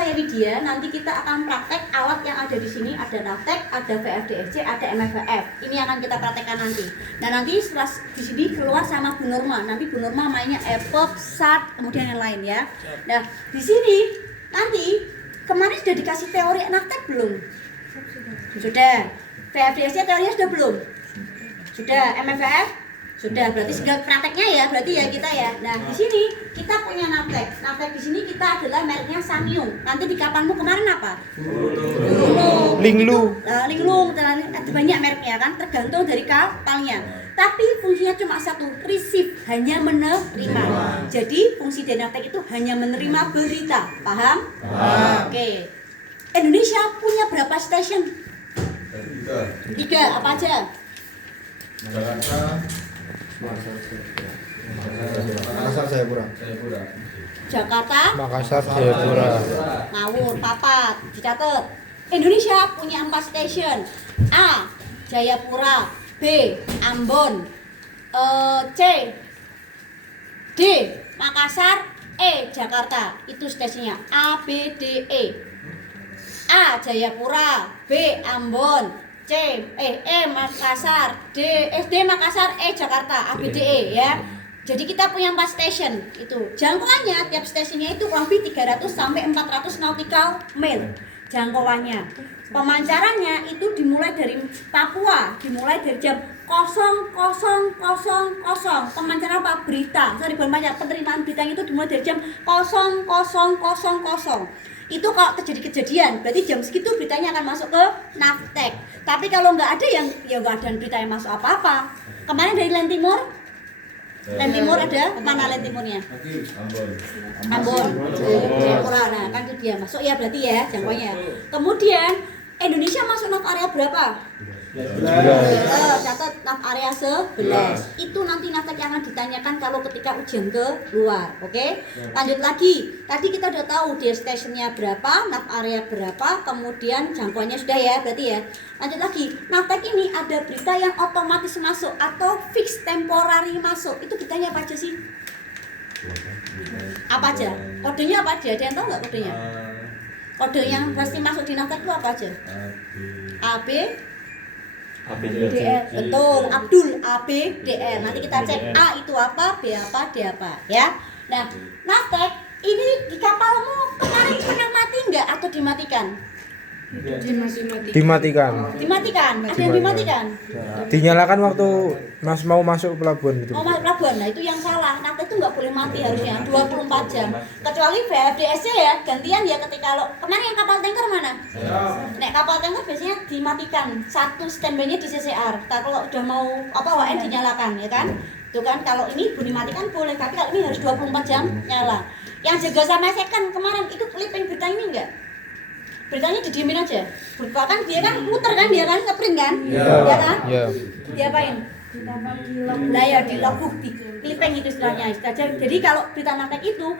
saya Widya, nanti kita akan praktek alat yang ada di sini. Ada Navtec, ada VFDSC, ada MFVF. Ini akan kita praktekkan nanti. Nah nanti setelah di sini keluar sama Bu Nurma. Nanti Bu Nurma mainnya EPOP, SAT, kemudian yang lain ya. Nah di sini nanti kemarin sudah dikasih teori Navtec belum? Sudah. VFDSC teorinya sudah belum? Sudah. MFVF? Sudah, berarti segala prakteknya ya, berarti ya kita ya. Nah, di sini kita punya Navtec. Navtec di sini kita adalah mereknya Samyung. Nanti di kapalmu kemarin apa? Linglung. Linglung, ada banyak mereknya kan, tergantung dari kapalnya. Tapi fungsinya cuma satu, receive, hanya menerima. Jadi fungsi dari Navtec itu hanya menerima berita, paham? Oke. Indonesia punya berapa stasiun? 3, apa aja? Jakarta, Makassar, Jayapura. Jakarta, Makassar, Jayapura. ngawur, papat, dicatat. Indonesia punya 4 stasiun. A. Jayapura, B. Ambon, C. D. Makassar, E. Jakarta. Itu stasiunnya A, B, D, E. A. Jayapura, B. Ambon, C, Makassar, D Makassar, E Jakarta, A, B, D, E ya. Jadi kita punya 4 stasiun itu. Jangkauannya tiap stasiunnya itu kurang lebih 300 sampai 400 nautical mil jangkauannya. Pemancarannya itu dimulai dari Papua, dimulai dari jam 00.00. Pemancaran apa? Berita. Sorry, bukan pancar, penerimaan beritanya itu dimulai dari jam 00.00. Itu kalau terjadi kejadian, berarti jam segitu beritanya akan masuk ke Navtec. Tapi kalau nggak ada yang, ya nggak ada berita yang masuk apa-apa. Kemarin dari Land Timur ada, mana Land Timurnya? Ambon. Jayapura, nah kan itu dia masuk ya berarti ya jangkauannya. Kemudian Indonesia masuk nav area berapa? 11. Catat nav area 11. Itu nanti Navtec yang akan ditanyakan kalau ketika ujian keluar. Oke? Lanjut lagi. Tadi kita udah tahu dia stasiunnya berapa, nav area berapa, kemudian jangkauannya sudah ya, berarti ya. Lanjut lagi. Navtec ini ada berita yang otomatis masuk atau fix temporary masuk. Itu beritanya apa aja sih? Apa aja? Kodenya apa aja? Ada yang tahu nggak kodenya? Kode yang pasti masuk di Navtec itu apa aja? A, B, DL, betul, Abdul, A, B, DL. Nanti kita cek A itu apa, B apa, D apa, ya. Nah, Navtec ini di kapalmu kemarin pernah mati nggak atau dimatikan? Dimatikan. Dimatikan, ada yang dimatikan? Dinyalakan waktu Mas mau masuk pelabuhan gitu. Oh, pelabuhan, nah itu yang salah. Navtec itu nggak boleh mati harusnya 24 jam. Kecuali VFDSC ya, gantian ya ketika lo kemarin yang kapal tanker mana? Nek kapal tanker biasanya dimatikan, satu standby-nya di CCR. Kalau udah mau WN dinyalakan ya kan? Itu kan kalau ini dimatikan boleh, tapi kalau ini harus 24 jam nyala. Yang jaga sama second kemarin itu clipping berita ini enggak? Beritanya didiemin aja. Bahkan dia kan muter kan, dia kan ngeprint kan? Ya kan? Iya. Diapain? Nah ya di logbook, di clipping itu istilahnya. Jadi kalau berita Navtec itu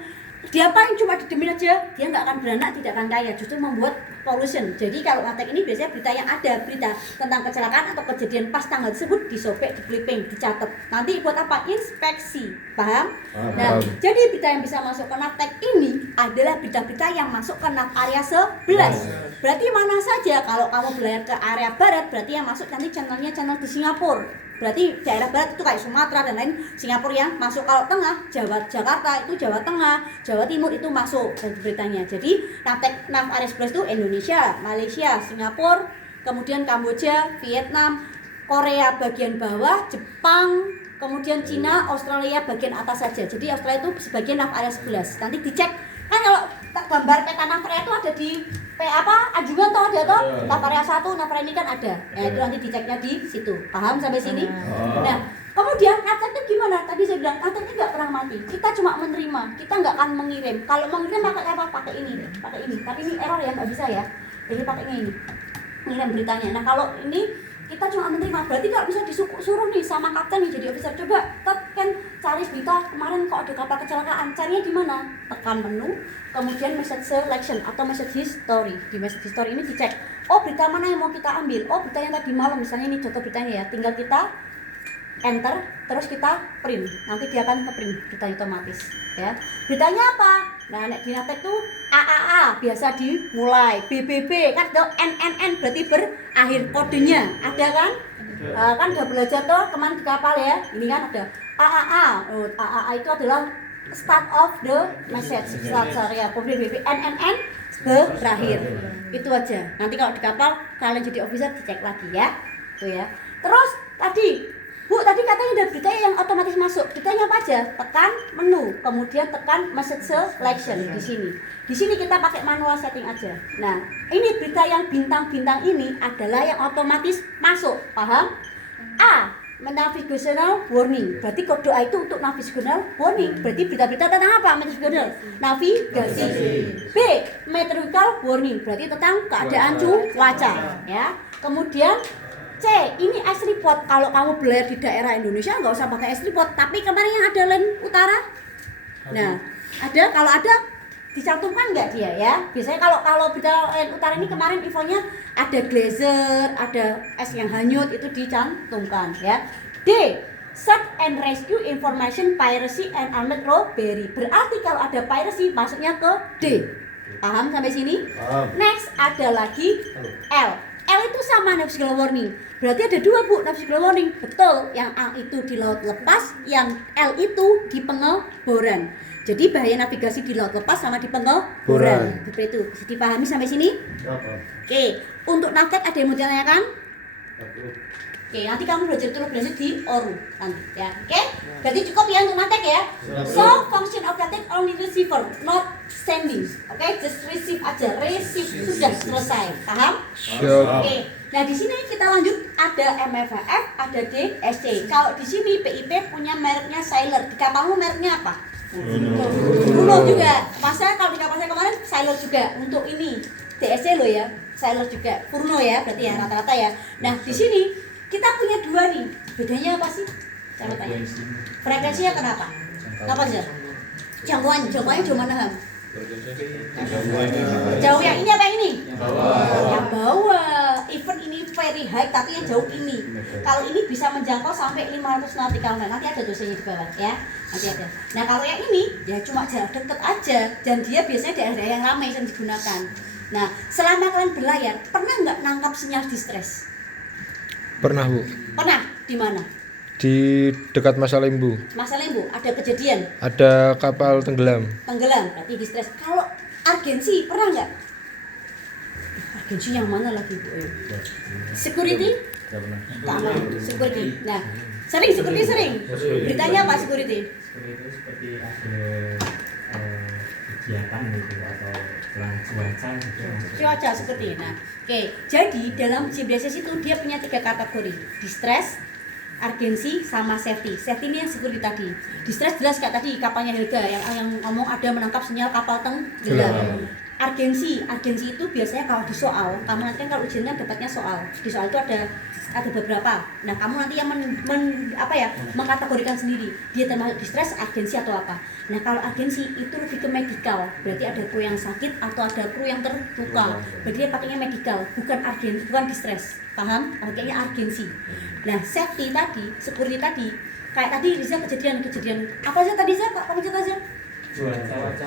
diapain, cuma didemin aja, dia nggak akan beranak, tidak akan kaya, justru membuat pollution. Jadi kalau Navtec ini biasanya berita yang ada, berita tentang kecelakaan atau kejadian pas tanggal tersebut disobek, di clipping, dicatat. Nanti buat apa? Inspeksi, paham? Nah, jadi berita yang bisa masuk ke Navtec ini adalah berita-berita yang masuk ke nav area 11. Berarti mana saja kalau kamu berlayar ke area barat, berarti yang masuk nanti channelnya channel di Singapura. Berarti daerah barat itu kayak Sumatera dan lain, Singapura yang masuk. Kalau tengah, Jakarta itu Jawa Tengah, Jawa Timur itu masuk beritanya. Jadi Navtec nav area 11 itu Indonesia, Malaysia, Singapura, kemudian Kamboja, Vietnam, Korea bagian bawah, Jepang, kemudian Cina, Australia bagian atas saja. Jadi Australia itu sebagian nav area 11. Nanti dicek kan kalau gambar peta nav area itu ada di anjungan toh ada toh, nav area 1, nav area ini kan ada. Itu nanti diceknya di situ. Paham sampai sini? Nah, kemudian Navtec itu gimana? Tadi saya bilang Navtec itu nggak pernah mati. Kita cuma menerima, kita nggak akan mengirim. Kalau mengirim pakai apa? Pakai ini. Tapi ini error ya, nggak bisa ya. Jadi pakainya ini, ngirim beritanya. Nah kalau ini kita cuma menerima. Berarti kalau bisa disuruh nih sama kapten nih jadi officer, coba kan cari berita kemarin kok ada kapal kecelakaan. Carinya di mana? Tekan menu, kemudian message selection atau message history. Di message history ini dicek, oh berita mana yang mau kita ambil. Oh berita yang tadi malam misalnya, ini contoh beritanya ya. Tinggal kita enter, terus kita print. Nanti dia akan nge-print beritanya otomatis, ya. Beritanya apa? Nah, nek di Navteq tuh AAA biasa dimulai, BBB kan tuh NNN berarti berakhir kodenya. Ada kan? Kan udah belajar tuh kemarin di kapal ya. Ini kan ada AAA. Oh, AAA itu adalah start of the message, ya. Kemudian BBB NNN berakhir. Itu aja. Nanti kalau di kapal kalian jadi officer dicek lagi ya. Tuh ya. Terus tadi Bu, tadi katanya ada berita yang otomatis masuk. Beritanya apa aja? Tekan menu, kemudian tekan message selection di sini. Di sini kita pakai manual setting aja. Nah, ini berita yang bintang-bintang ini adalah yang otomatis masuk. Paham? A, navigational warning. Berarti kode A itu untuk navigational warning. Berarti berita-berita tentang apa? Navigational, navigasi. B, meteorological warning. Berarti tentang keadaan cuaca, ya. Kemudian C, ini ice report. Kalau kamu belayar di daerah Indonesia nggak usah pakai ice report. Tapi kemarin yang ada land utara, nah ada, kalau ada dicantumkan nggak dia ya? Biasanya kalau berita land utara ini kemarin infonya ada glacier, ada es yang hanyut, itu dicantumkan ya. D, search and rescue information piracy and armed robbery. Berarti kalau ada piracy masuknya ke D. Paham sampai sini? Paham. Next ada lagi L. L itu sama navigational warning. Berarti ada dua Bu, navigational warning. Betul, yang A itu di laut lepas, yang L itu di pengeboran. Jadi bahaya navigasi di laut lepas sama di pengeboran. Seperti itu. Bisa dipahami sampai sini? Oke, untuk Navteq ada yang mau ditanyakan? Oke, nanti kamu belajar di Oru nanti ya. Oke? Berarti cukup ya untuk Navteq ya. So, function of Navteq only receiver, not sending. Oke, just receive aja. Receive sudah selesai. Paham? Oke. Nah, di sini kita lanjut, ada MFF, ada DSC. Kalau di sini PIP punya mereknya Sailor. Di kapalmu mereknya apa? Bruno juga. Masa kalau di kapal saya kemarin Sailor juga. Untuk ini DSC lo ya. Sailor juga. Bruno ya, berarti ya rata-rata ya. Nah, di sini kita punya dua nih. Bedanya apa sih? Saya tanya. Frekuensinya kenapa? Kenapa aja? Jangkauannya jauh mana Ham? Jauh yang ini apa yang ini? Yang bawah. Even ini very high tapi yang jauh ini. Kalau ini bisa menjangkau sampai 500 nautical mile. Nanti ada dosanya di bawah ya. Nanti ada. Nah, kalau yang ini ya cuma jarak deket aja dan dia biasanya daerah-daerah yang ramai yang digunakan. Nah, selama kalian berlayar, pernah nggak nangkap sinyal distress? Pernah Bu. Pernah? Di mana? Di dekat Masa Lembu. Masa Lembu, ada kejadian Ada kapal tenggelam. tenggelam, berarti distress. Kalau argensi, pernah nggak? Argensi yang mana lagi Bu? Security? Keamanan, security. Nah, security sering. Beritanya apa security? Itu seperti ada kegiatan gitu atau cuaca gitu. Cuaca seperti ini. Nah, oke. Jadi dalam GBSS itu dia punya 3 kategori: distress, urgency, sama safety. Safety ini yang security tadi. Distress jelas kayak tadi kapalnya Helga yang ngomong ada menangkap sinyal kapal tenggelam. Urgency itu biasanya kalau di soal, kamu nanti kan kalau ujian kan dapatnya soal. Di soal itu ada beberapa. Nah, kamu nanti yang mengkategorikan sendiri. Dia termasuk distress, urgency atau apa. Nah, kalau urgency itu lebih ke medical. Berarti ada kru yang sakit atau ada kru yang terluka. Berarti dia pakainya medical, bukan distress. Paham? Pakainya urgency. Nah, safety tadi, security tadi, kayak tadi Riza kejadian apa aja tadi Riza? Kamu cerita aja.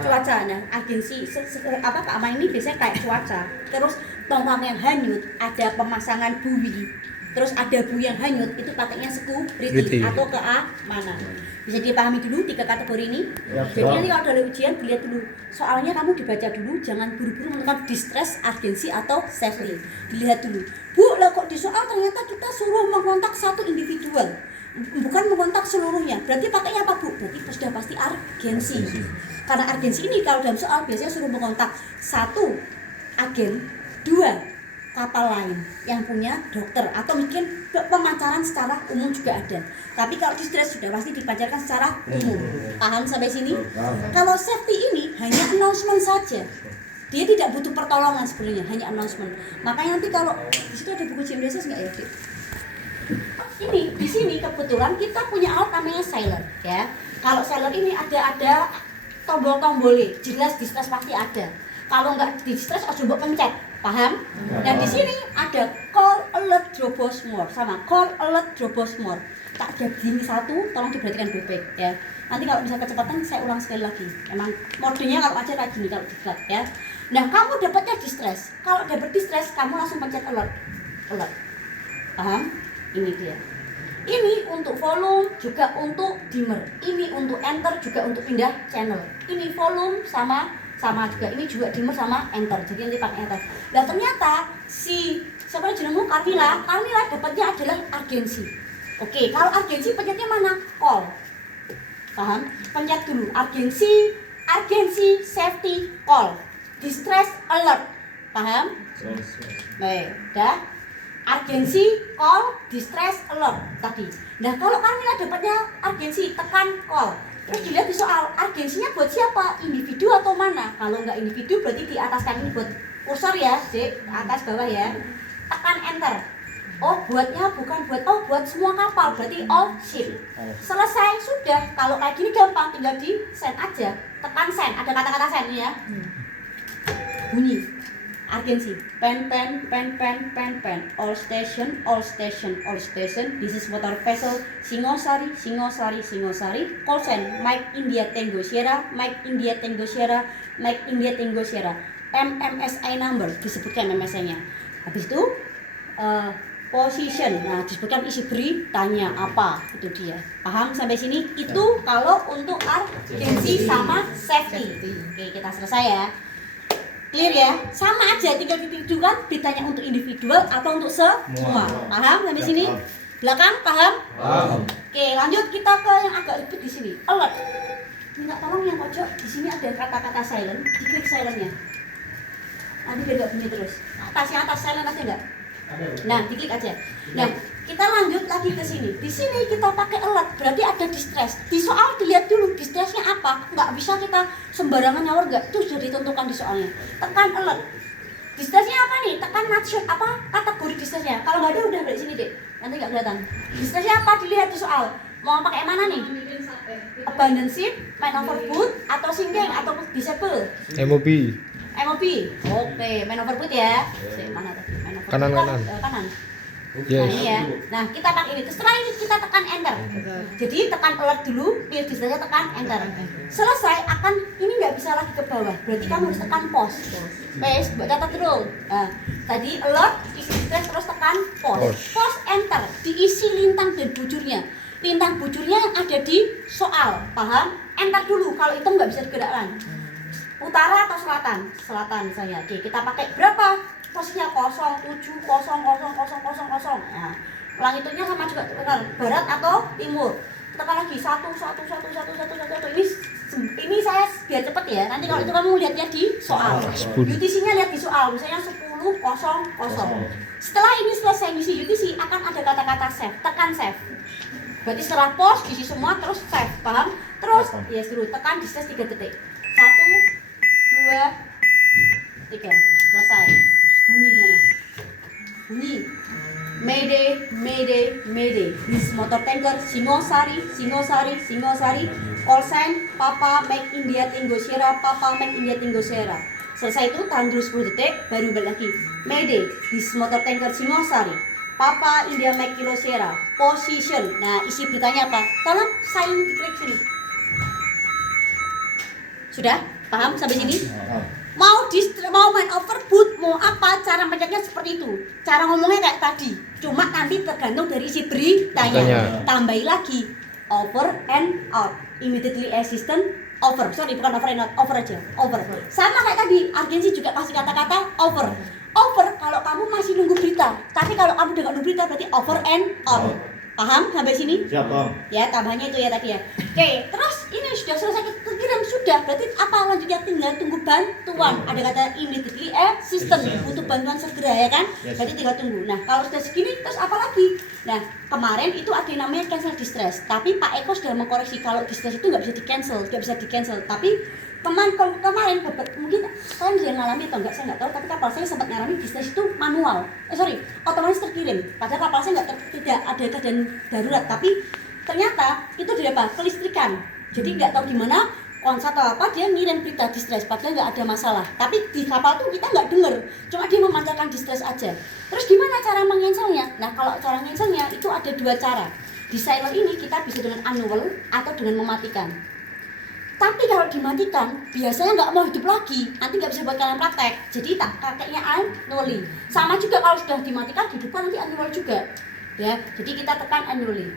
Cuaca. Nah, agensi keamanan ini biasanya kayak cuaca. Terus tombak yang hanyut, ada pemasangan buoy. Terus ada buoy yang hanyut, itu pakainya security atau keamanan. Bisa dipahami dulu 3 kategori ini. Jadi nanti kalau ada ujian dilihat dulu. Soalnya kamu dibaca dulu, jangan buru-buru menentukan distress, agensi atau safety. Dilihat dulu. Bu, lah kok di soal ternyata kita suruh mengontak satu individual, bukan mengontak seluruhnya. Berarti pakainya apa Bu? Berarti sudah pasti urgensi. Karena urgensi ini kalau dalam soal biasanya suruh mengontak 1 agen, 2 kapal lain yang punya dokter atau mungkin pemancaran secara umum juga ada. Tapi kalau distress sudah pasti dipancarkan secara umum. Paham sampai sini? Kalau safety ini hanya announcement saja. Dia tidak butuh pertolongan sebenarnya, hanya announcement. Makanya nanti kalau di situ ada buku GMDSS nggak ya, Dik? Ini di sini kebetulan kita punya alat namanya Sailor, ya. Kalau Sailor ini ada tombol-tombolnya, jelas distress pasti ada. Kalau nggak di distress harus coba pencet. Paham? Nah di sini ada call alert drobos more sama call alert drobos more. Tak ada bunyi satu, tolong diperhatikan baik-baik ya. Nanti kalau bisa kecepatan saya ulang sekali lagi. Emang modenya kalau aja kayak gini kalau diklat ya. Nah kamu dapatnya distress. Kalau dapat distress kamu langsung pencet alert. Alert. Paham? Ini dia. Ini untuk volume juga untuk dimmer. Ini untuk enter juga untuk pindah channel. Ini volume sama juga, ini juga dimmer sama enter, jadi nanti pakai enter. Nah ternyata si siapa jenengmu Carmila dapatnya adalah urgency. Oke, kalau urgency pencetnya mana? Call. Paham? Pencet dulu urgency, safety, call, distress alert. Paham? Baik, udah. Urgency, call, distress alert tadi. Nah kalau Carmila dapatnya urgency, tekan call. Terus dilihat di soal, urgensinya buat siapa? Individu atau mana? Kalau nggak individu berarti di atas kan ini buat kursor ya, Dek, atas bawah ya. Tekan enter. Oh, buatnya bukan buat semua kapal, berarti all ship. Selesai, sudah. Kalau kayak gini gampang, tinggal di send aja. Tekan send, ada kata-kata send ya. Bunyi. Urgency. Pen. All station. This is motor vessel. Singosari. Call send. Mike India Tango Sierra. MMSI number. Disebutkan MMSI-nya. Habis itu position. Nah, disebutkan isi beritanya apa. Itu dia. Paham sampai sini? Itu kalau untuk urgency sama safety. Oke, kita selesai ya. Clear ya? Sama aja, tinggal ditujukan ditanya untuk individual atau untuk semua. Paham sampai sini? Belakang paham? Paham. Oke, lanjut kita ke yang agak ribet di sini. Alert. Minta tolong yang pojok di sini ada kata-kata silent, diklik silentnya. Nanti dia nggak bunyi terus. Atas silent ada nggak? Nah, diklik aja. Nah, kita lanjut lagi ke sini. Di sini kita pakai alert, berarti ada distress. Di soal dilihat dulu distressnya apa. Nggak bisa kita sembarangan nyawar nggak. Itu sudah ditentukan di soalnya. Tekan alert. Distressnya apa nih? Tekan matchshot apa kategori distressnya. Kalau nggak ada udah balik sini deh. Nanti nggak kelihatan. Distressnya apa dilihat di soal. Mau pakai mana nih? Abandon ship, man overboard, atau sinking, atau disable. MOB. MOB. Oke, man overboard ya. Mana tadi? Man overboard. Kanan. Yes. Nah, ini ya. Nah, kita pakai ini. Setelah ini kita tekan enter. Jadi tekan alert dulu, pilih distressnya tekan enter. Selesai akan ini nggak bisa lagi ke bawah. Berarti kamu harus tekan pause. Pause, buat data terus. Nah, tadi alert, isi distress terus tekan pause. Pause enter, diisi lintang dan bujurnya. Lintang bujurnya yang ada di soal, paham? Enter dulu. Kalau itu nggak bisa digerakkan. Utara atau selatan? Selatan misalnya. Oke, kita pakai berapa? Posisinya 070000. Nah, ulang hitungnya sama juga benar. Barat atau timur. Tekan lagi 111111. Ini saya biar cepet ya. Nanti kalau itu kamu lihatnya di soal. UTC-nya lihat di soal. Misalnya 1000. Setelah ini selesai ngisi UTC akan ada kata-kata save. Tekan save. Berarti setelah pause diisi semua terus save. Paham? Terus ya dulu tekan distress 3 detik. 1 2 3. Selesai. Bunyi sana. Bunyi. Mayday. This motor tanker Singosari. Call sign Papa Mike India Tango Sierra. Selesai itu tahan dulu 10 detik baru balik lagi. Mayday. This motor tanker Singosari. Papa India Mike Kilo Sierra. Position. Nah, isi beritanya apa? Tolong silent diklik sini. Sudah? Paham sampai sini? Mau main overboard, mau apa, cara pencetnya seperti itu. Cara ngomongnya kayak tadi. Cuma nanti tergantung dari isi beritanya. Tambahi lagi over and out. Immediately assistant over. Sorry, bukan over and out, over aja. Over. Sama kayak tadi, agensi juga kasih kata-kata over. Over kalau kamu masih nunggu berita. Tapi kalau kamu udah nggak nunggu berita berarti over and out. Paham sampai sini? Siap, Bang. Ya, tambahnya itu ya tadi ya. Oke, terus ini sudah selesai kekirim sudah. Berarti apa lanjutnya tinggal tunggu bantuan. Ada kata immediately assistant untuk bantuan segera ya kan? Berarti tinggal tunggu. Nah, kalau sudah segini terus apa lagi? Nah, kemarin itu ada yang namanya cancel distress. Tapi Pak Eko sudah mengkoreksi kalau distress itu nggak bisa di cancel, Tapi kemarin mungkin kalian sudah ngalami atau enggak saya nggak tahu, tapi kapal saya sempat ngalami distress itu manual, otomatis terkirim. Padahal kapal saya tidak ada keadaan darurat, tapi ternyata itu dari apa? Kelistrikan. Jadi nggak tahu gimana konsa atau apa, dia ngirim berita distress padahal nggak ada masalah. Tapi di kapal tuh kita nggak denger, cuma dia memancarkan distress aja. Terus gimana cara mengencelnya? Nah, kalau cara mengencelnya itu ada 2 cara. Di silent ini kita bisa dengan annual atau dengan mematikan. Tapi kalau dimatikan, biasanya nggak mau hidup lagi, nanti nggak bisa buat kalian praktek. Jadi tak kakeknya annually. Sama juga kalau sudah dimatikan, dihidupkan nanti annual juga. Ya, jadi kita tekan annually.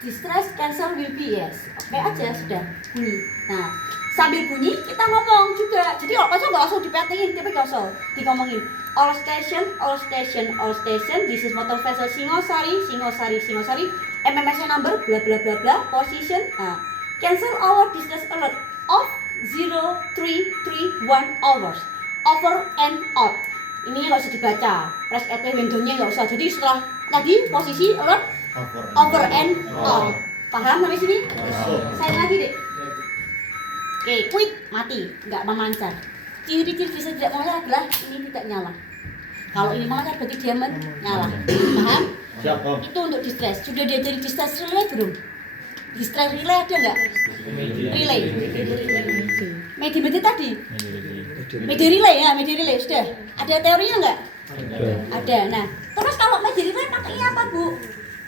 Distress cancel will be yes. Oke aja sudah bunyi. Nah, sambil bunyi kita ngomong juga. Jadi kalau pasal nggak langsung dipetiin, tapi nggak usah dikomongin. All station, all station, all station. This is motor vessel Singosari, Singosari, Singosari. MMS number, bla bla bla bla. Position. Nah, cancel our distress alert of 0331 hours. Over and out. Ini nggak usah dibaca. Press airplane window-nya nggak usah. Jadi setelah tadi posisi alert over and out. Paham sampai sini? Saya lagi deh. Oke, quit, mati, nggak memancar. Ciri-ciri bisa tidak memancar adalah ini tidak nyala. Kalau ini memancar berarti dia menyala. Paham? Siap, Om. Itu untuk distress. Sudah diajari distress relay belum? Distress relay ada nggak? Relay. Medi tadi? Medi relay ya, medi relay sudah. Ada teorinya nggak? Ada. Nah, terus kalau medi relay pakainya apa, Bu?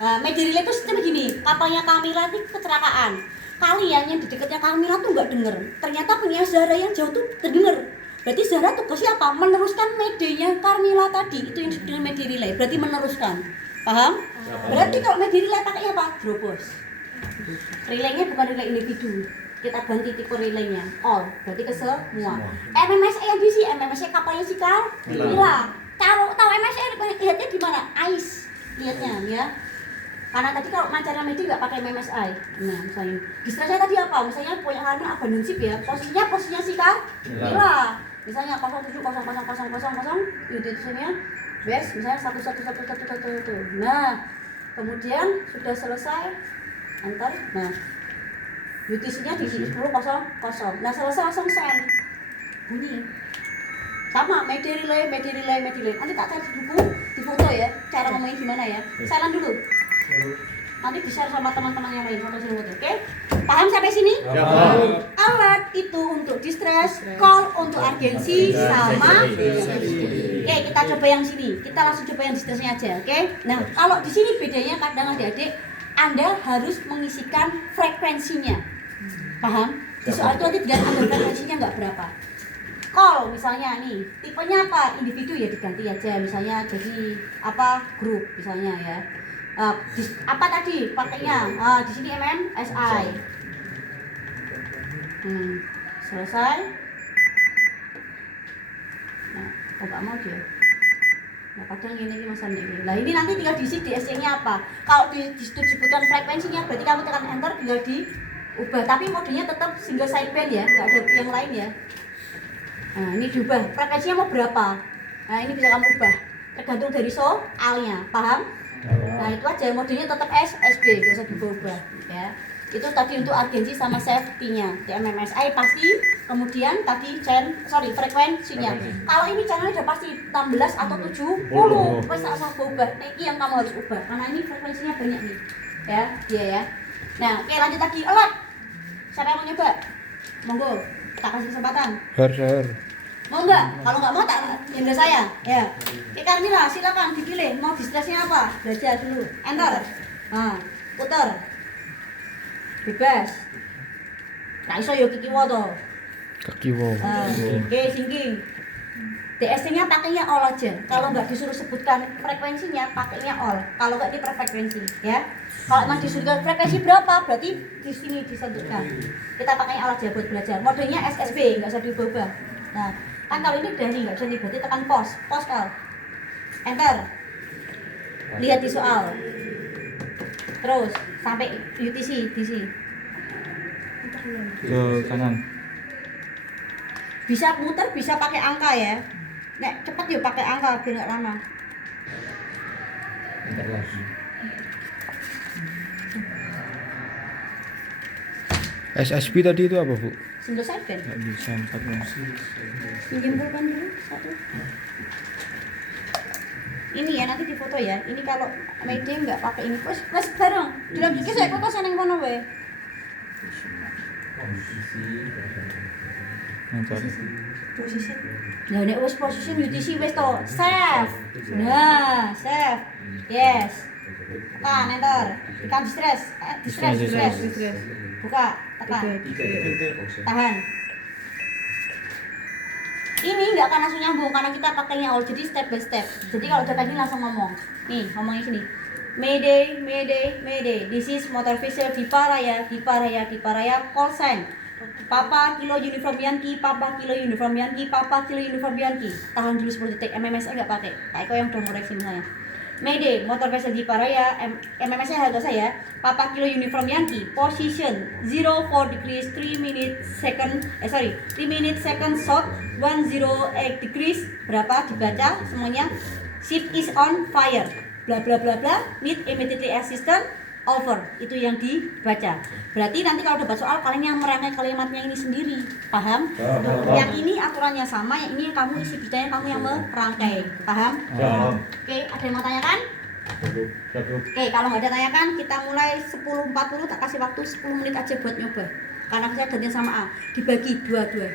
Nah, medi relay itu sistem begini. Kapalnya Kamila itu kecelakaan. Kalian yang di dekatnya Kamila tuh nggak denger. Ternyata punya Zahra yang jauh tuh terdengar. Berarti Zahra tugasnya apa? Meneruskan medenya Kamila tadi. Itu yang disebut dengan medi relay. Berarti meneruskan. Paham? Berarti kalau medi relay pakainya apa? Dropos. Relaynya bukan relay individu. Kita ganti tipe relaynya. All. Berarti ke semua. MMSA yang diisi, MMSA kapalnya si Kamila. Kalau tahu MMSA lihatnya di mana? Ice. Lihatnya ya. Karena tadi kalau mancarnya medi nggak pakai MMSI. Nah, misalnya distressnya tadi apa? Misalnya punya alarmnya abandonship ya. Posisinya si Kamila. Misalnya 07000000 unitnya bes misalnya 11111. Nah, kemudian sudah selesai enter. Nah, UTC-nya di sini 1000. Nah, selesai langsung send. Bunyi. Sama medi relay. Nanti tak cari di buku, di foto ya. Cara ngomongin gimana ya. Silent dulu. Nanti di-share sama teman-teman yang lain foto sini foto. Oke? Paham sampai sini? Ya, paham. Alert itu untuk distress, call untuk urgensi sama. Oke, kita coba yang sini. Kita langsung coba yang distressnya aja, oke? Nah, kalau di sini bedanya kadang adik-adik, Anda harus mengisikan frekuensinya. Paham? Di soal itu nanti biar Anda frekuensinya nggak berapa. Call misalnya nih, tipenya apa? Individu ya diganti aja, misalnya jadi apa? Grup misalnya ya. Apa tadi pakainya? Di sini MMSI. Selesai. Nah, kok nggak mau dia? Nah, kadang ini Mas Andi. Nah, ini nanti tinggal diisi di SC-nya apa? Kalau disebutkan frekuensinya, berarti kamu tekan enter tinggal diubah. Tapi modenya tetap single sideband ya, nggak ada yang lain ya. Nah, ini diubah. Frekuensinya mau berapa? Nah, ini bisa kamu ubah. Tergantung dari soalnya, paham? Nah, itu aja modenya tetap SSB, nggak usah diubah ya. Itu tadi untuk urgensi sama safety-nya. Di MMSI pasti, kemudian tadi frekuensinya. Kalau ini channelnya udah pasti 16 atau 70, wes tak usah ubah. Ini yang kamu harus ubah karena ini frekuensinya banyak nih. Ya, dia ya. Nah, oke lanjut lagi. Alert. Siapa yang mau nyoba? Monggo, tak kasih kesempatan. Her. Mau nggak? Kalau nggak mau tak yang saya. Ya. Oke Karmila, silakan dipilih. Mau distressnya apa? Belajar dulu. Enter. Nah, putar. Bebas. Nggak iso yo kikiwo to. Kakiwo. Oke, sinking. DSC-nya pakainya all aja. Kalau nggak disuruh sebutkan frekuensinya, pakainya all. Kalau nggak di per frekuensi, ya. Kalau emang disuruh frekuensi berapa, berarti di sini disebutkan. Kita pakai all aja buat belajar. Modenya SSB, nggak usah diubah. Nah, kan kalau ini dari nggak bisa nih, berarti tekan pause all. Enter. Lihat di soal. Terus sampai UTC di sini. Ke kanan. Bisa muter, bisa pakai angka ya. Nek cepet yuk pakai angka biar nggak lama. Bentar lagi. SSB tadi itu apa, Bu? Single sideband. Nggak bisa 4 Pinjam pulpen dulu satu. Ini ya nanti di foto ya. Ini kalau media nggak pakai ini, mas bareng. Dilanjutkan saya kok sana kono we. Position. Nah, nek wis position UTC wis to. Save. Nah, save. Yes. Tekan enter. Tekan distress. Buka, tekan. Tahan. Ini nggak akan langsung nyambung karena kita pakainya all, jadi step by step. Jadi kalau udah tadi langsung ngomong. Nih, ngomongnya sini. Mayday, mayday, mayday. This is motor vessel Diparaya, call sign. Papa Kilo Uniform Yankee, Papa Kilo Uniform Yankee, Papa Kilo Uniform Yankee. Tahan dulu 10 detik, MMS-nya nggak pakai. Kayak kau yang udah ngoreksi misalnya. Mayday, motor vessel Diparaya, MMS-nya harga saya. Papa Kilo Uniform Yankee, position 04 degrees 3 minutes second short 108 degrees. Berapa dibaca semuanya? Ship is on fire. Bla bla bla bla, need immediately assistance. Over, itu yang dibaca. Berarti nanti kalau dapat soal kalian yang merangkai kalimatnya ini sendiri, paham? Yang ini aturannya sama, yang ini kamu isi beritanya kamu yang merangkai, paham? Oke, ada yang mau tanyakan? Oke, kalau nggak ada tanyakan, kita mulai 10.40, tak kasih waktu 10 menit aja buat nyoba. Karena saya gantian sama A, dibagi dua-dua.